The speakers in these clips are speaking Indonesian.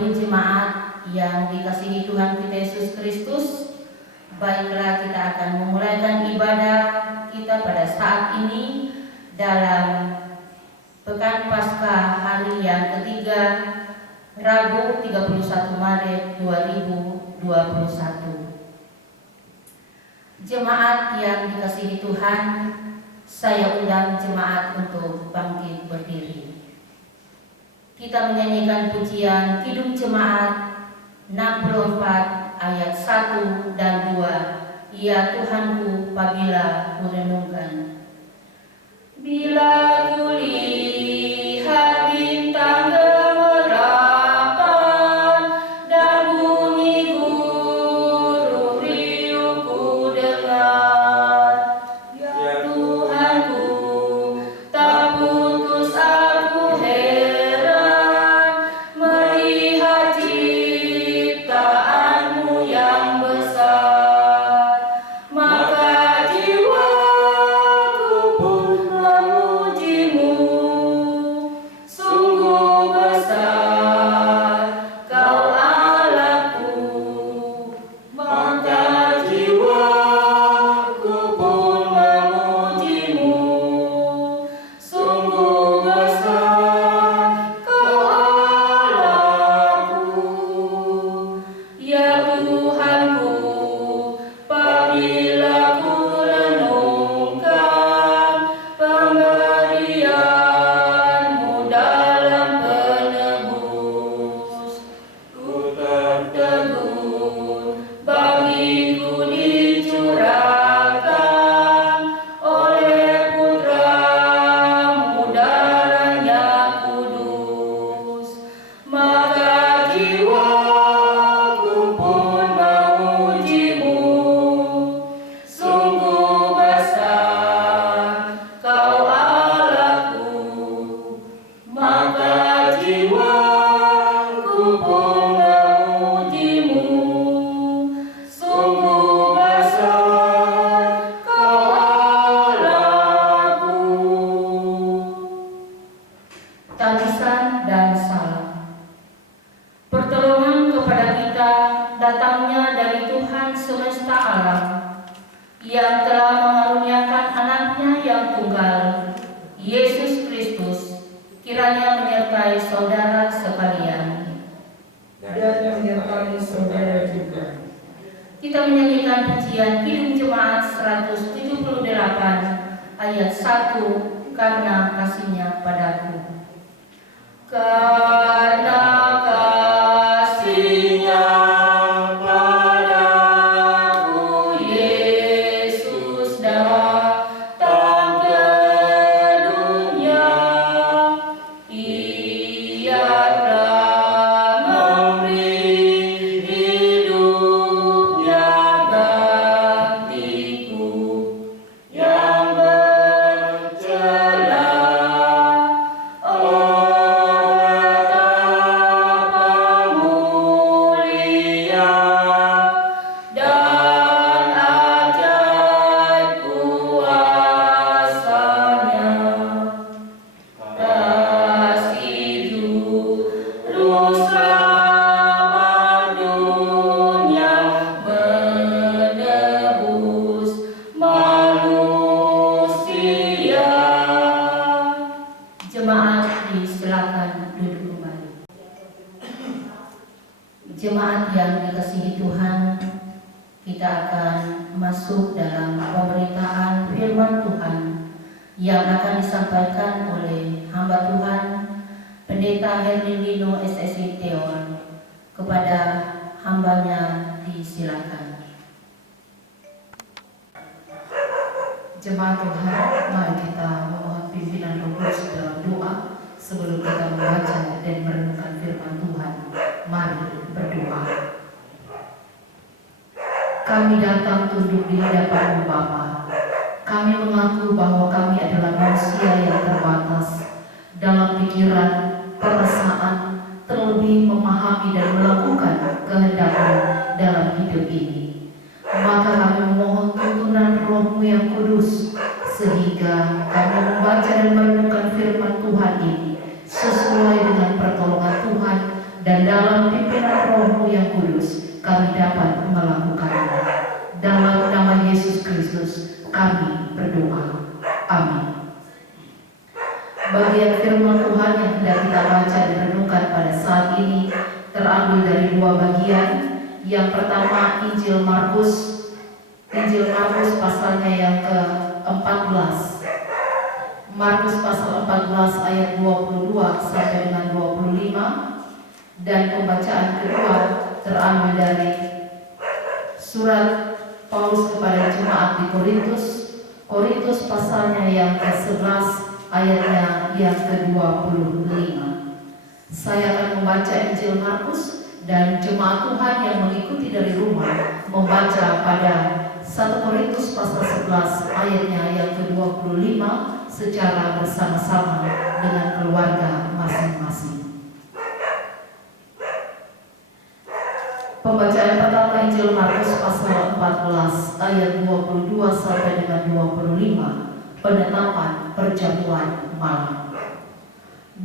Ibu jemaat yang dikasihi Tuhan kita Yesus Kristus, baiklah kita akan memulaikan ibadah kita pada saat ini dalam Pekan Paskah hari yang ketiga, Rabu 31 Maret 2021. Jemaat yang dikasihi Tuhan, saya undang jemaat untuk bangkit berdiri. Kita menyanyikan pujian Kidung Jemaat 64 ayat 1 dan 2. Ya Tuhanku, apabila kurenungkan. Bila kulihat bintang gemerapan dan bunyi guru riuh ku dengar, ya Tuhanku, tak putus aku heran melihat ciptaanmu yang besar. Maka jiwaku pun memujimu, sungguh besar Kau Allahku. Maka jiwaku pun memujimu, sungguh besar Kau Allahku. Ya Tuhanku, apabila ku renungkan pemberian-Mu dalam penebus, ku tertegun bagiku dicurahkan oleh Putra-Mu darahnya kudus. Maka jiwaku pun memujimu, sungguh besar Kau Allahku. Maka jiwaku pun memujimu, sungguh besar Kau Allahku. Tangisan dan salam. Pertolongan kepada kita datangnya dari Tuhan semesta alam, yang telah mengaruniakan anaknya yang tunggal, Yesus Kristus, kiranya menyertai saudara sekalian. Dan menyertai saudara juga. Kita menyanyikan pujian Kidung Jemaat 178 ayat 1, karena kasih-Nya padaku. Karena kasih-Nya padaku, Yesus datang ke dunia. Ia telah memberi hidupnya gantiku yang bercela. Betapa mulia dan ajaib kuasa-Nya. Kasih Juru Selamat dunia menebus manusia. Jemaat disilakan duduk kembali. Jemaat yang dikasihi Tuhan, kita akan masuk dalam pemberitaan firman Tuhan yang akan disampaikan oleh hamba Tuhan Pendeta Herlino SSI Teon. Kepada hambanya disilakan. Jemaat Tuhan, mari kita memohon pimpinan Roh Kudus dalam doa sebelum kita membaca dan merenungkan firman Tuhan. Mari berdoa. Kami datang tunduk di hadapan-Mu Bapa. Kami mengaku bahwa kami adalah manusia yang terbatas dalam pikiran, perasaan, terlebih memahami dan melakukan kehendak-Mu dalam hidup ini. Maka kami memohon tuntunan Roh-Mu yang kudus, sehingga kami membaca dan merenungkan firman Tuhan ini sesuai dengan pertolongan Tuhan dan dalam pimpinan Roh-Mu yang kudus kami dapat melakukannya. Dalam nama Yesus Kristus kami berdoa. Amin. Bagian firman Tuhan yang hendak kita baca dan renungkan pada saat ini terambil dari dua bagian. Yang pertama Injil Markus pasalnya yang ke-14. Markus pasal 14 ayat 22 sampai dengan 25, dan pembacaan kedua terambil dari surat Paulus kepada jemaat di Korintus pasalnya yang ke-11 ayatnya yang ke-25. Saya akan membaca Injil Markus dan jemaat Tuhan yang mengikuti dari rumah membaca pada 1 Korintus pasal 11 ayatnya yang ke-25 secara bersama-sama dengan keluarga masing-masing. Pembacaan pertama Injil Markus pasal 14 ayat 22 sampai dengan 25, penetapan perjamuan malam.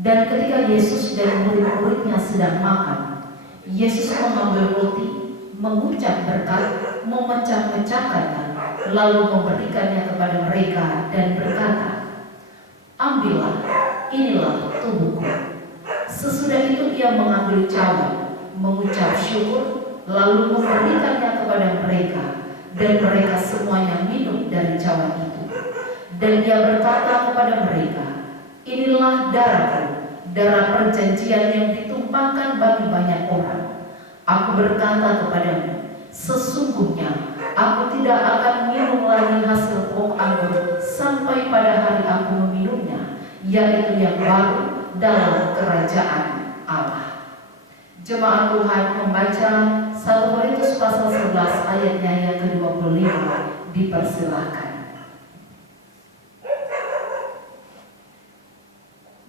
Dan ketika Yesus dan murid-muridnya sedang makan, Yesus mengambil roti, mengucap berkat, memecah-mecahkannya, lalu memberikannya kepada mereka dan berkata, "Ambillah, inilah tubuhku." Sesudah itu ia mengambil cawan, mengucap syukur, lalu memberikannya kepada mereka, dan mereka semuanya minum dari cawan itu. Dan ia berkata kepada mereka, "Inilah darahku, darah perjanjian yang ditumpahkan bagi banyak orang. Aku berkata kepadamu, sesungguhnya aku tidak akan minum lagi hasil pokok anggur sampai pada hari aku meminumnya, yaitu yang baru dalam kerajaan Allah." Jemaat Tuhan membaca 1 Korintus pasal 11 ayatnya yang ke-25. Dipersilahkan.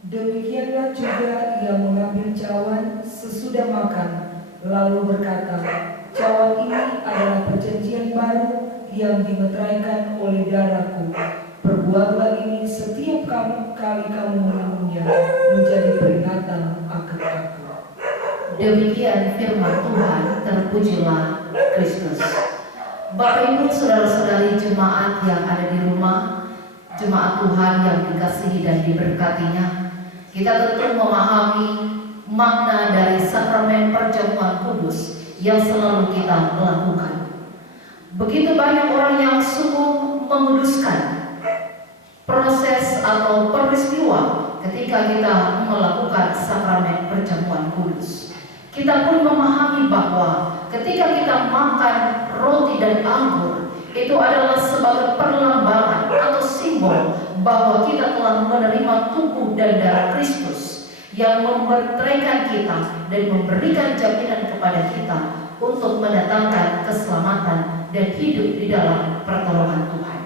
Demikianlah juga ia mengambil cawan sesudah makan, lalu berkata, "Cawan ini adalah perjanjian baru yang dimeteraikan oleh darahku. Perbuatlah ini setiap kali kamu meminumnya menjadi peringatan akan aku." Demikian firman Tuhan, terpujilah Kristus. Bapak Ibu saudara-saudari jemaat yang ada di rumah, jemaat Tuhan yang dikasihi dan diberkatinya, kita tentu memahami makna dari sakramen perjamuan kudus yang selalu kita melakukan. Begitu banyak orang yang sungguh menguduskan proses atau peristiwa ketika kita melakukan sakramen perjamuan kudus. Kita pun memahami bahwa ketika kita makan roti dan anggur, itu adalah sebagai perlambangan atau simbol bahwa kita telah menerima tubuh dan darah Kristus yang memeteraikan kita dan memberikan jaminan kepada kita untuk mendatangkan keselamatan dan hidup di dalam pertolongan Tuhan.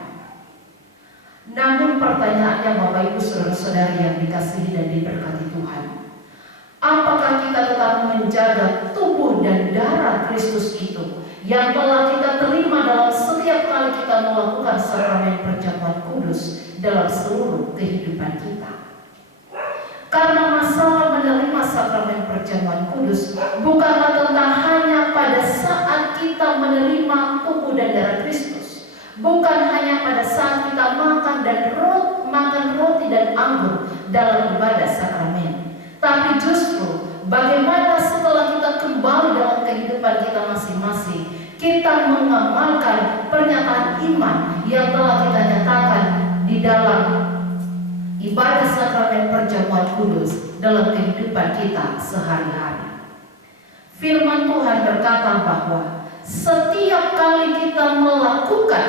Namun pertanyaannya Bapak Ibu saudara-saudari yang dikasihi dan diberkati Tuhan, apakah kita tetap menjaga tubuh dan darah Kristus itu yang telah kita terima dalam setiap kali kita melakukan sakramen perjamuan kudus dalam seluruh kehidupan kita? Karena masalah menerima sakramen perjamuan kudus bukanlah tentang hanya pada saat kita menerima tubuh dan darah Kristus, bukan hanya pada saat kita makan roti dan anggur dalam ibadah sakramen, tapi justru bagaimana setelah kita kembali dalam kehidupan kita masing-masing, kita mengamalkan pernyataan iman yang telah kita nyatakan di dalam ibadah sakramen perjamuan kudus dalam kehidupan kita sehari-hari. Firman Tuhan berkata bahwa setiap kali kita melakukan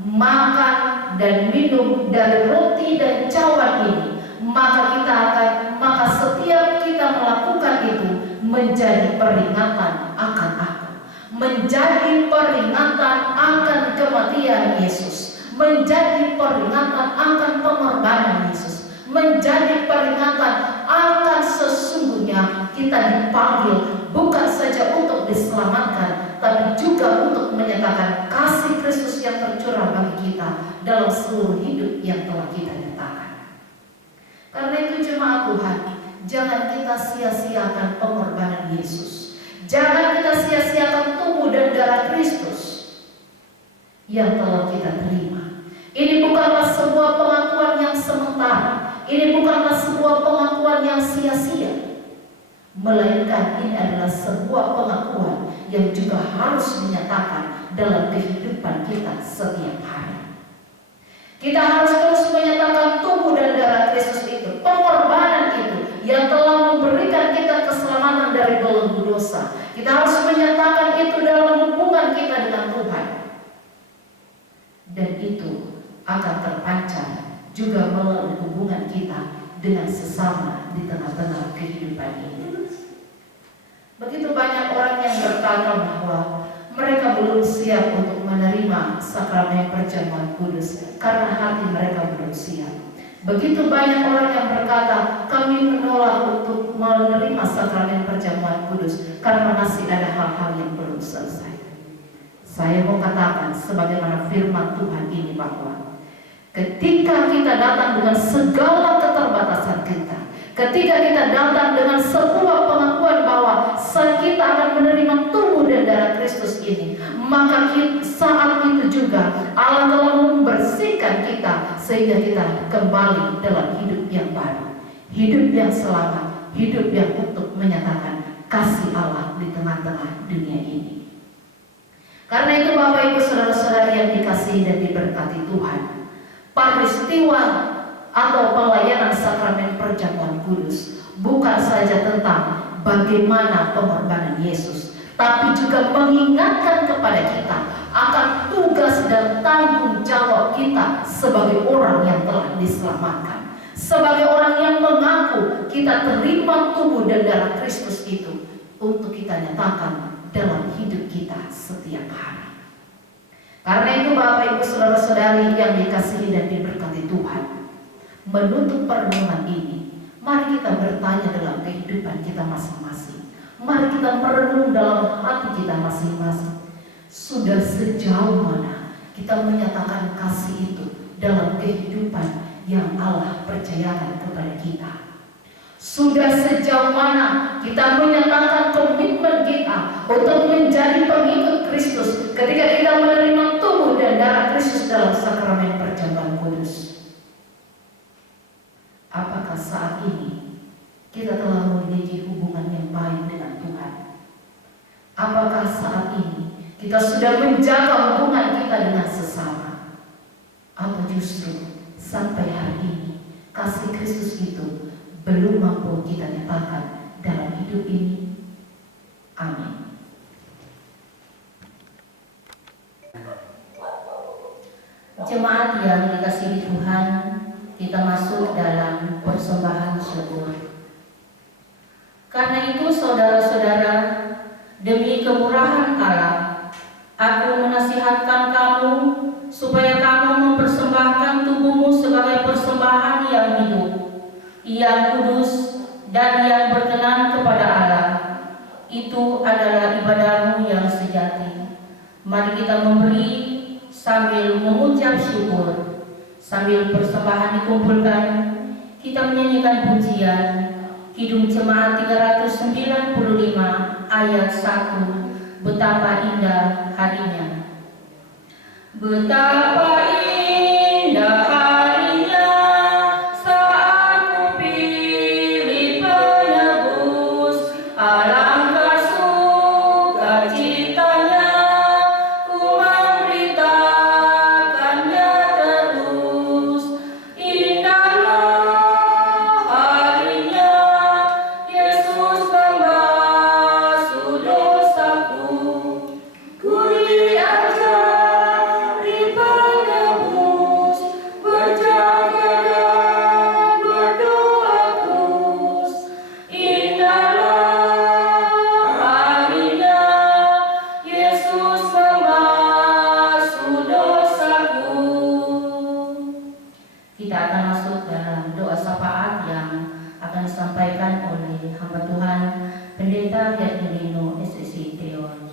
makan dan minum dari roti dan cawan ini, maka setiap kita melakukan itu menjadi peringatan akan aku, menjadi peringatan akan kematian Yesus, menjadi peringatan akan pengorbanan Yesus, menjadi peringatan akan sesungguhnya kita dipanggil bukan saja untuk diselamatkan, tapi juga untuk menyatakan kasih Kristus yang tercurah bagi kita dalam seluruh hidup yang telah kita nyatakan. Karena itu jemaat Tuhan, jangan kita sia-siakan pengorbanan pengorbanan Yesus. Jangan kita sia-siakan tubuh dan darah Kristus yang telah kita terima. Ini bukanlah sebuah pengakuan yang sementara. Ini bukanlah sebuah pengakuan yang sia-sia. Melainkan ini adalah sebuah pengakuan yang juga harus dinyatakan dalam kehidupan kita setiap hari. Kita harus terus menyatakan tubuh dan darah Kristus itu, pengorbanan itu yang telah memberikan kita keselamatan dari belenggu dosa. Kita harus menyatakan itu dalam hubungan kita dengan Tuhan. Dan itu akan terpancar juga melalui hubungan kita dengan sesama di tengah-tengah kehidupan ini. Begitu banyak orang yang berkata bahwa mereka belum siap untuk menerima sakramen perjamuan kudus karena hati mereka belum siap. Begitu banyak orang yang berkata, kami menolak untuk menerima sakramen perjamuan kudus karena masih ada hal-hal yang belum selesai. Saya mau katakan sebagaimana firman Tuhan ini bahwa ketika kita datang dengan segala keterbatasan kita, ketika kita datang dengan sebuah pengakuan bahwa kita akan menerima tubuh dan darah Kristus ini, maka saat itu juga Allah telah membersihkan kita sehingga kita kembali dalam hidup yang baru, hidup yang selamat, hidup yang untuk menyatakan kasih Allah di tengah-tengah dunia ini. Karena itu Bapak Ibu Saudara-saudari yang dikasihi dan diberkati Tuhan, peristiwa atau pelayanan sakramen perjamuan kudus bukan saja tentang bagaimana pengorbanan Yesus, tapi juga mengingatkan kepada kita akan tugas dan tanggung jawab kita sebagai orang yang telah diselamatkan, sebagai orang yang mengaku kita terima tubuh dan darah Kristus itu untuk kita nyatakan dalam hidup kita setiap hari. Karena itu Bapak Ibu Saudara-saudari yang dikasihi dan diberkati Tuhan, menutup perenungan ini, mari kita bertanya dalam kehidupan kita masing-masing. Mari kita merenung dalam hati kita masing-masing. Sudah sejauh mana kita menyatakan kasih itu dalam kehidupan yang Allah percayakan kepada kita? Sudah sejauh mana kita menyatakan komitmen kita untuk menjadi pengikut Kristus ketika kita menerima tubuh dan darah Kristus dalam sakramen perjamuan kudus? Apakah saat ini kita telah memiliki hubungan yang baik dengan Tuhan? Apakah saat ini kita sudah menjaga hubungan kita dengan sesama? Atau justru sampai hari ini kasih Kristus itu belum mampu kita nyatakan dalam hidup ini? Amin. Jemaat yang dikasihi Tuhan, kita masuk dalam persembahan syukur. Karena itu saudara-saudara, demi kemurahan Allah, aku menasihatkan kamu supaya kamu mempersembahkan tubuhmu sebagai persembahan yang hidup, yang kudus dan yang berkenan kepada Allah. Itu adalah ibadahmu yang sejati. Mari kita memberi sambil mengucap syukur. Sambil persembahan dikumpulkan, kita menyanyikan pujian Kidung Jemaat 395 ayat 1. Betapa indah harinya. Betapa indah harinya saat ku pilih penebus, alangkah sukacitanya ku memberitakannya terus. Indahlah harinya Yesus membasuh dosaku, ku diajari penebus, berjaga dan berdoa terus. Indahlah harinya Yesus membasuh dosaku. Kita akan masuk dalam doa syafaat yang akan disampaikan oleh hamba Tuhan Pendeta Yadilino SSI Trion.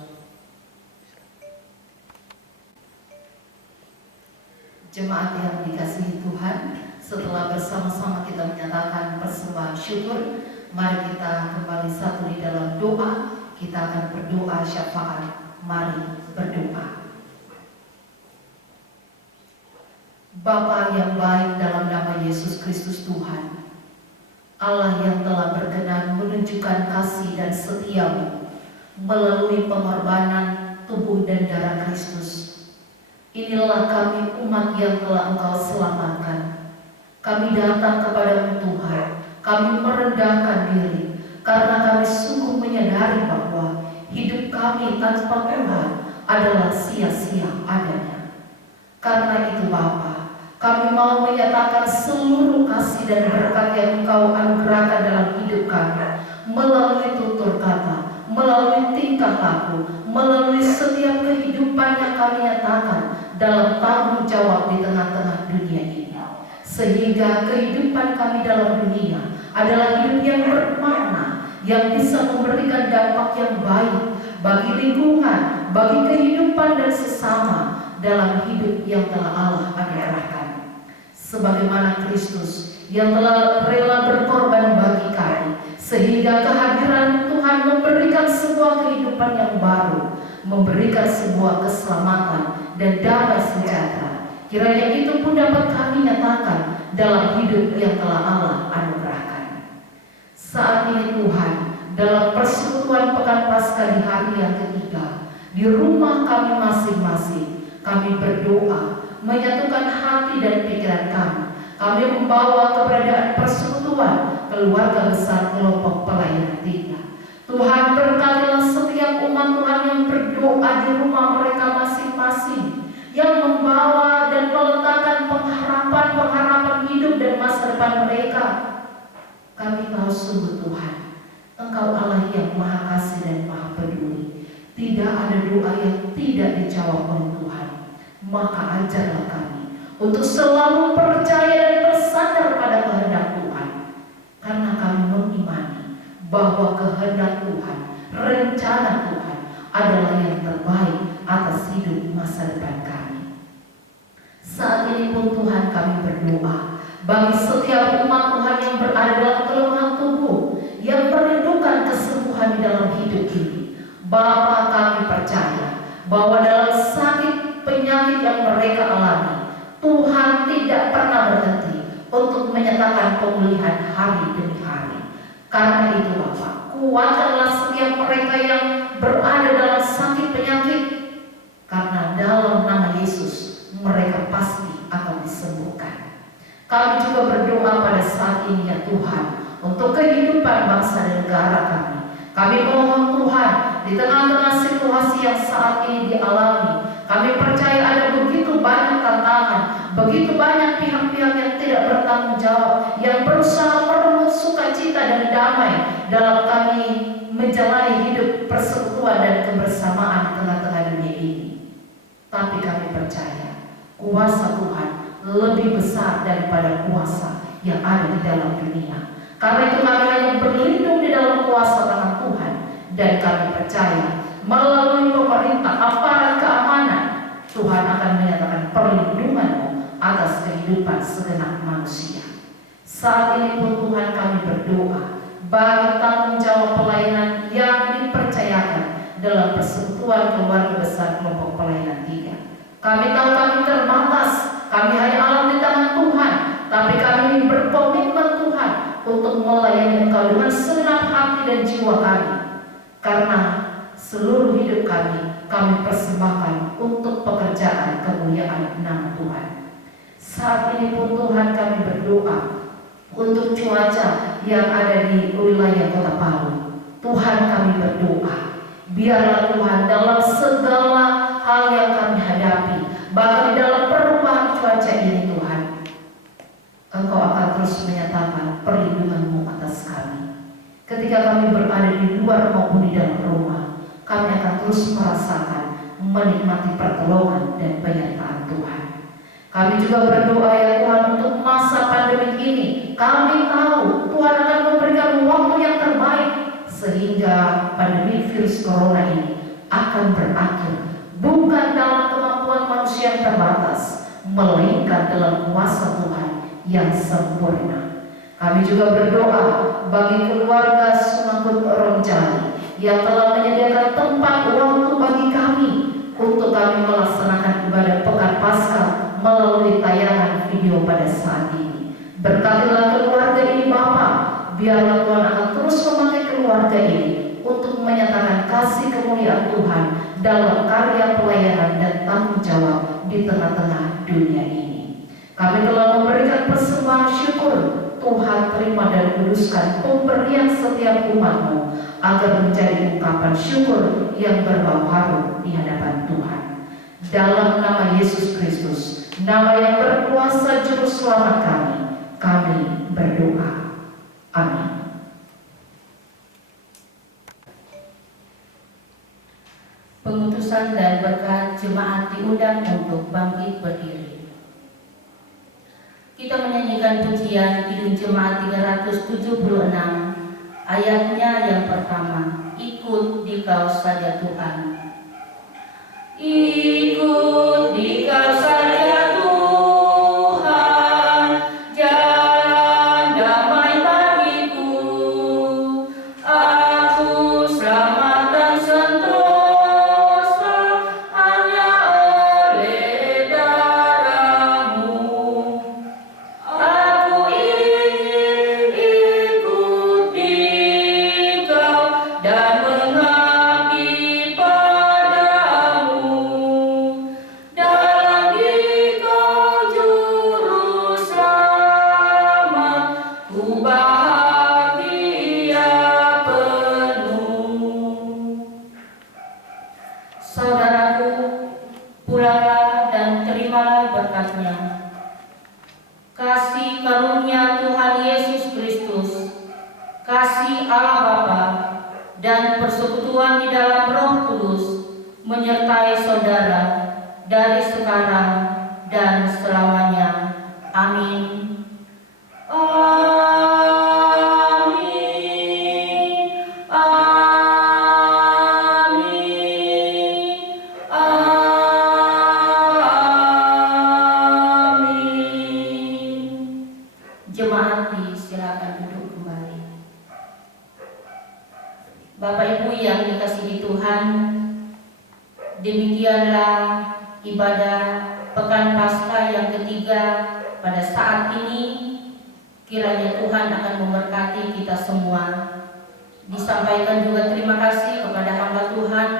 Jemaat yang dikasihi Tuhan, setelah bersama-sama kita menyatakan persembahan syukur, Mari kita kembali satu di dalam doa. Kita akan berdoa syafaat. Mari berdoa. Bapa yang baik, dalam nama Yesus Kristus Tuhan, Allah yang telah berkenan menunjukkan kasih dan setia-Mu melalui pengorbanan tubuh dan darah Kristus. Inilah kami umat yang telah Engkau selamatkan. Kami datang kepada-Mu Tuhan. Kami merendahkan diri karena kami sungguh menyadari bahwa hidup kami tanpa Tuhan adalah sia-sia adanya. Karena itu Bapa, kami mau menyatakan seluruh kasih dan berkat yang Engkau anugerahkan dalam hidup kami melalui tutur kata, melalui tingkah laku, melalui setiap kehidupan yang kami nyatakan dalam tanggung jawab di tengah-tengah dunia ini. Sehingga kehidupan kami dalam dunia adalah hidup yang bermakna, yang bisa memberikan dampak yang baik bagi lingkungan, bagi kehidupan dan sesama dalam hidup yang telah Allah anugerahkan. Sebagaimana Kristus yang telah rela berkorban bagi kami, sehingga kehadiran Tuhan memberikan sebuah kehidupan yang baru, memberikan sebuah keselamatan dan damai sejahtera. Kiranya itu pun dapat kami nyatakan dalam hidup yang telah Allah anugerahkan. Saat ini Tuhan, dalam persekutuan Pekan Paskah di hari yang ketiga, di rumah kami masing-masing, kami berdoa, menyatukan hati dan pikiran kami. Kami membawa keberadaan persekutuan keluarga besar kelompok pelayanan 3. Tuhan, berkatilah setiap umat Tuhan yang berdoa di rumah mereka masing-masing, yang membawa dan meletakkan pengharapan hidup dan masa depan mereka. Kami tahu sungguh Tuhan, Engkau Allah yang Maha Kasih dan Maha Peduli. Tidak ada doa yang tidak dijawab oleh Tuhan. Maka ajarlah kami untuk selalu percaya dan bersandar pada kehendak Tuhan. Karena kami mengimani bahwa kehendak Tuhan, rencana Tuhan adalah yang terbaik atas hidup masa depan kami. Saat ini pun Tuhan, kami berdoa bagi setiap umat Tuhan yang berada dalam kelemahan tubuh, yang merindukan kesembuhan di dalam hidup ini. Bapa, kami percaya bahwa dalam sakit penyakit yang mereka alami, Tuhan tidak pernah berhenti untuk menyatakan pemulihan hari demi hari. Karena itu Bapa, kuatkanlah setiap mereka yang berada dalam sakit penyakit, karena dalam nama Yesus mereka pasti akan disembuhkan. Kami juga berdoa pada saat ini ya Tuhan, untuk kehidupan bangsa dan negara kami. Kami mohon Tuhan, di tengah-tengah situasi yang saat ini dialami, kami percaya ada begitu banyak tantangan, begitu banyak pihak-pihak yang tidak bertanggung jawab, yang berusaha merebut sukacita dan damai dalam kami menjalani hidup persekutuan dan kebersamaan di tengah-tengah dunia ini. Tapi kami percaya kuasa Tuhan lebih besar daripada kuasa yang ada di dalam dunia. Karena itu kami hanya berlindung di dalam kuasa tangan Tuhan. Dan kami percaya melalui pemerintah, aparat keamanan, Tuhan akan menyatakan perlindungan atas kehidupan segenap manusia. Saat ini pun Tuhan, kami berdoa bagi tanggung jawab pelayanan yang dipercayakan dalam persekutuan keluarga besar kelompok pelayanan 3. Kami tahu kami terbatas, kami hanya alam di tangan Tuhan, tapi kami berkomitmen Tuhan untuk melayani Engkau dengan segenap hati dan jiwa kami. Karena seluruh hidup kami persembahkan untuk pekerjaan kemuliaan nama Tuhan. Saat ini pun Tuhan, kami berdoa untuk cuaca yang ada di wilayah Kota Palu. Tuhan, kami berdoa, biarlah Tuhan dalam segala hal yang kami hadapi, bahkan di dalam perubahan cuaca ini Tuhan, Engkau akan terus menyatakan perlindungan-Mu atas kami. Ketika kami berada di luar maupun di dalam rumah, kami akan terus merasakan, menikmati pertolongan dan penyertaan Tuhan. Kami juga berdoa ya Tuhan untuk masa pandemi ini. Kami tahu Tuhan akan memberikan waktu yang terbaik sehingga pandemi virus corona ini akan berakhir, bukan dalam kemampuan manusia yang terbatas, melainkan dalam kuasa Tuhan yang sempurna. Kami juga berdoa bagi keluarga Sumangun Ronjani yang telah menyediakan tempat waktu bagi kami untuk kami melaksanakan ibadah Pekan Paskah melalui tayangan video pada saat ini. Berkatilah keluarga ini Bapa, biarlah Tuhan akan terus memakai keluarga ini untuk menyatakan kasih kemuliaan Tuhan dalam karya pelayanan dan tanggung jawab di tengah-tengah dunia ini. Kami telah memberikan persembahan syukur. Tuhan terima dan kuduskan pemberian setiap umat-Mu agar menjadi ungkapan syukur yang berbau harum di hadapan Tuhan. Dalam nama Yesus Kristus, nama yang berkuasa juru selamat kami berdoa. Amin. Pengutusan dan berkat jemaat diundang untuk bangkit berdiri. Kita menyanyikan pujian Kidung Jemaat 376, ayatnya yang pertama, ikut dikau saja Tuhan. Ikut dikau saja Tuhan, jalan damai bagiku, aku selamat dan sentosa hanya oleh darah-Mu. Aku ingin ikut dikau dan mengabdi padamu, dalam dikau juru selamat, ku bahagia penuh. Saudaraku, pulanglah dan terimalah berkat-Nya. Kasih karunia Tuhan Yesus Kristus, kasih Allah Bapa, dan persekutuan di dalam Roh Kudus menyertai saudara dari sekarang dan selamanya. Amin. Amin. Amin. Amin. Jemaat disilakan duduk kembali. Bapak Ibu yang dikasihi Tuhan, demikianlah ibadah Pekan Paskah yang ketiga pada saat ini. Kiranya Tuhan akan memberkati kita semua. Disampaikan juga terima kasih kepada hamba Tuhan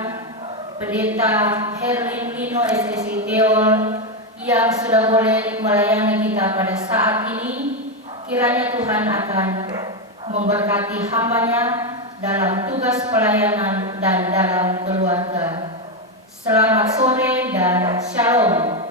Pendeta Herlin Lino SSI Teol yang sudah boleh melayani kita pada saat ini. Kiranya Tuhan akan memberkati hambanya dalam tugas pelayanan dan dalam keluarga. Selamat sore dan shalom.